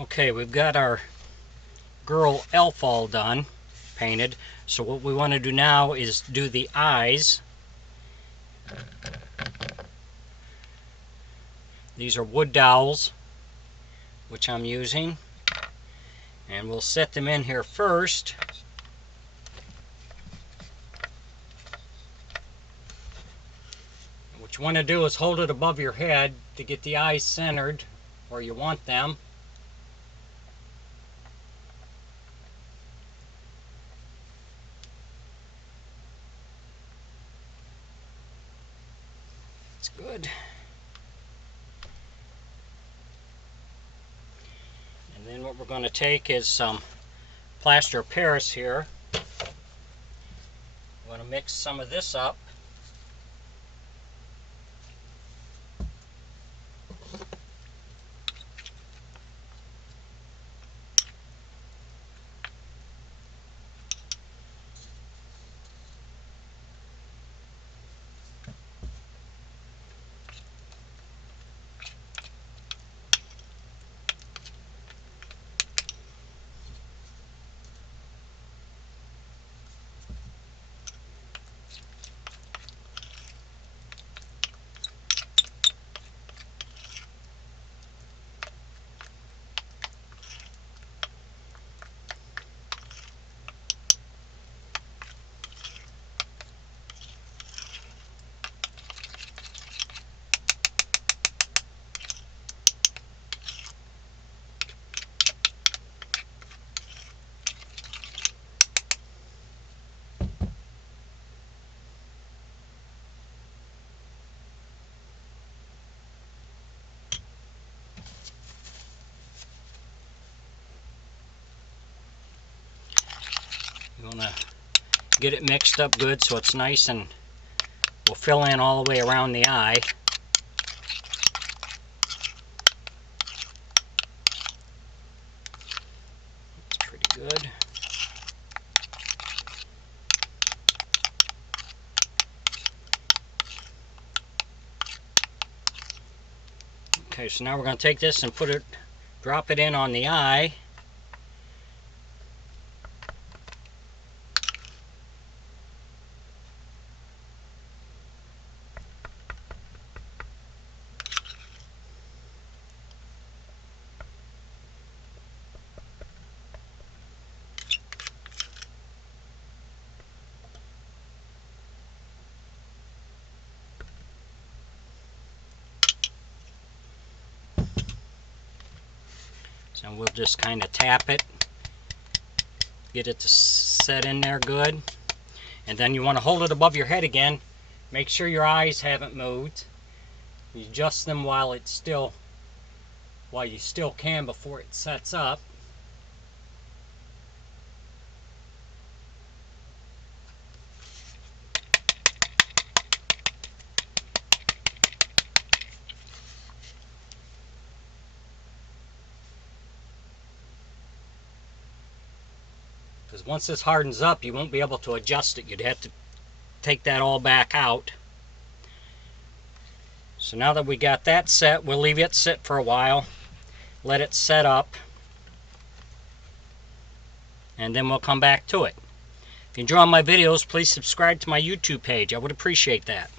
Okay, we've got our girl elf all done, painted. So what we want to do now is do the eyes. These are wood dowels, which I'm using. And we'll set them in here first. What you want to do is hold it above your head to get the eyes centered where you want them. That's good. And then what we're going to take is some plaster of Paris here. I'm going to mix some of this up. You want to get it mixed up good so it's nice and will fill in all the way around the eye. That's pretty good. Okay, so now we're going to take this and drop it in on the eye. So we'll just kind of tap it, get it to set in there good. And then you want to hold it above your head again. Make sure your eyes haven't moved. You adjust them while you still can before it sets up. Because once this hardens up, you won't be able to adjust it. You'd have to take that all back out. So now that we got that set, we'll leave it sit for a while, let it set up, and then we'll come back to it. If you enjoy my videos, please subscribe to my YouTube page. I would appreciate that.